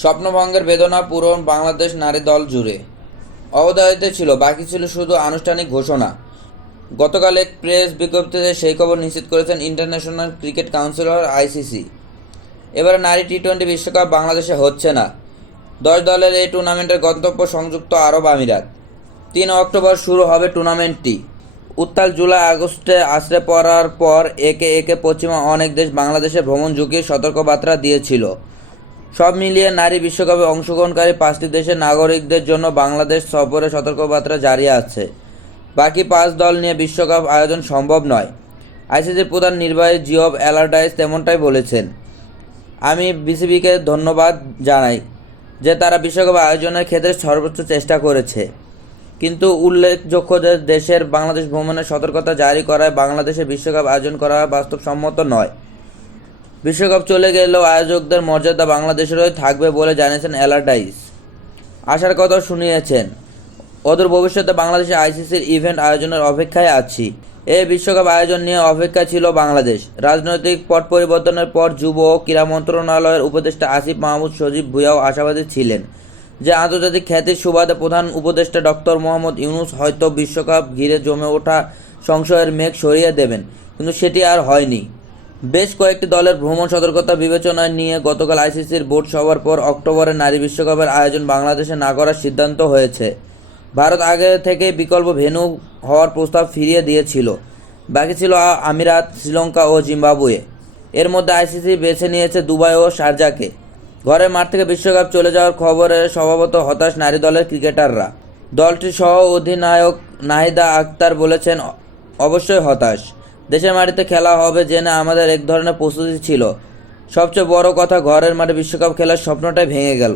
স্বপ্নভঙ্গের বেদনা পূরণ বাংলাদেশ নারী দল জুড়ে অবধারিত ছিল, বাকি ছিল শুধু আনুষ্ঠানিক ঘোষণা। গতকাল এক প্রেস বিজ্ঞপ্তিতে সেই খবর নিশ্চিত করেছেন ইন্টারন্যাশনাল ক্রিকেট কাউন্সিলর আইসিসি। এবারে নারী টি-20 বিশ্বকাপ বাংলাদেশে হচ্ছে না। 10 দলের এই টুর্নামেন্টের গন্তব্য সংযুক্ত আরব আমিরাত। 3 অক্টোবর শুরু হবে টুর্নামেন্টটি। উত্তাল জুলাই আগস্টে আছড়ে পড়ার পর একে একে পশ্চিমা অনেক দেশ বাংলাদেশে ভ্রমণ ঝুঁকির সতর্কবার্তা দিয়েছিল। সব মিলিয়ে নারী বিশ্বকাপে অংশগ্রহণকারী 5টি দেশের নাগরিকদের জন্য বাংলাদেশ সফরে সতর্কবার্তা জারি আছে। বাকি 5 দল নিয়ে বিশ্বকাপ আয়োজন সম্ভব নয়। আইসিসির প্রধান নির্বাহী জিওফ অ্যালারডাইস তেমনটাই বলেছেন। আমি বিসিবিকে ধন্যবাদ জানাই যে তারা বিশ্বকাপ আয়োজনের ক্ষেত্রে সর্বোচ্চ চেষ্টা করেছে, কিন্তু উল্লেখযোগ্য যে দেশের বাংলাদেশ ভ্রমণের সতর্কতা জারি করায় বাংলাদেশে বিশ্বকাপ আয়োজন করা বাস্তবসম্মত নয়। বিশ্বকাপ চলে গেলেও আয়োজকদের মর্যাদা বাংলাদেশেরই থাকবে বলে জানিয়েছেন অ্যালারডাইস। আশার কথা শুনিয়েছেন, অদূর ভবিষ্যতে বাংলাদেশে আইসিসির ইভেন্ট আয়োজনের অপেক্ষায় আছি। এই বিশ্বকাপ আয়োজন নিয়ে অপেক্ষা ছিল বাংলাদেশ। রাজনৈতিক পট পরিবর্তনের পর যুব ও ক্রীড়া মন্ত্রণালয়ের উপদেষ্টা আসিফ মাহমুদ সজীব ভুঁইয়াও আশাবাদী ছিলেন যে আন্তর্জাতিক খ্যাতির সুবাদে প্রধান উপদেষ্টা ডক্টর মোহাম্মদ ইউনূস হয়তো বিশ্বকাপ ঘিরে জমে ওঠা সংশয়ের মেঘ সরিয়ে দেবেন, কিন্তু সেটি আর হয়নি। বেশ কয়েকটি দলের ভ্রমণ সতর্কতা বিবেচনায় নিয়ে গতকাল আইসিসির বোর্ড সভার পর অক্টোবরে নারী বিশ্বকাপের আয়োজন বাংলাদেশে না করার সিদ্ধান্ত হয়েছে। ভারত আগে থেকে বিকল্প ভেন্যু হওয়ার প্রস্তাব ফিরিয়ে দিয়েছিল। বাকি ছিল আমিরাত, শ্রীলঙ্কা ও জিম্বাবুয়ে। এর মধ্যে আইসিসি বেছে নিয়েছে দুবাই ও শারজাকে। ঘরের মাঠ থেকে বিশ্বকাপ চলে যাওয়ার খবরে স্বভাবত হতাশ নারী দলের ক্রিকেটাররা। দলটির সহ অধিনায়ক নাহিদা আক্তার বলেছেন, অবশ্যই হতাশ। দেশের মাটিতে খেলা হবে জেনে আমাদের এক ধরনের প্রস্তুতি ছিল। সবচেয়ে বড় কথা, ঘরের মাঠে বিশ্বকাপ খেলার স্বপ্নটাই ভেঙে গেল।